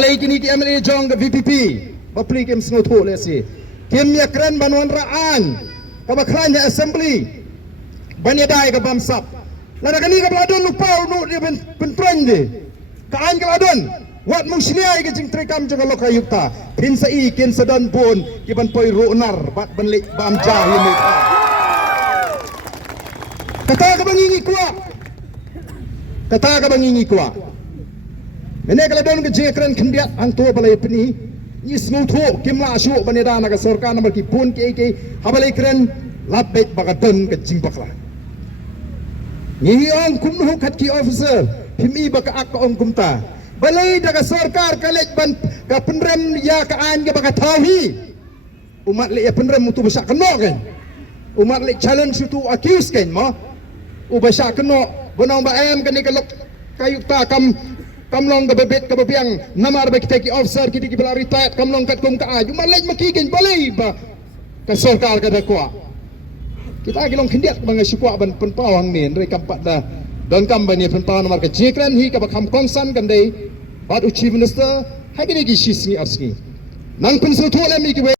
Balai kini ki MLA jong ke VPP bapli kem sngotu le si kem ya kren banwan raan kabakran ya assembly banyadai ke bamsap lada kani ka bladon lupa nu dia pentreng de kaan ka bladon wat musliai ke jing trekam jong lokha yukta pin sai ken sedan pun ki ban poi ronar bat banlik bam jah ini kata ka bangingi kuwa Mene kalau don ke jekran kendiat angto balai peni ni smutu kimla shu baneda naga sorkar nomor ki pun ke habalai kren labet bagadon ke jingbakla ni ong kumnu khat ki officer pimi baka ak ong kumta balai daga sorkar kalej ban ka penrem ya ka an ke baka tawi umat le ya penrem mutu besak keno kan umat le challenge tu accuse kan mo u besak keno bonong ba em kan ni kalok kayu ta kamlong ke bebet ke bebiang namar bagi teki officer kita kibala retired kamlong kat kum ka aju malaj makikin balai ba ka sorkar ka dakwa kita agilong kendiat bang syukwa ban penpawang ni ndai kampat da don kam bani penpawang namar ka jekran hi ka bakam kongsan kan dai bad chief minister ha kini gi shisni arsni nang pensu thole mi ki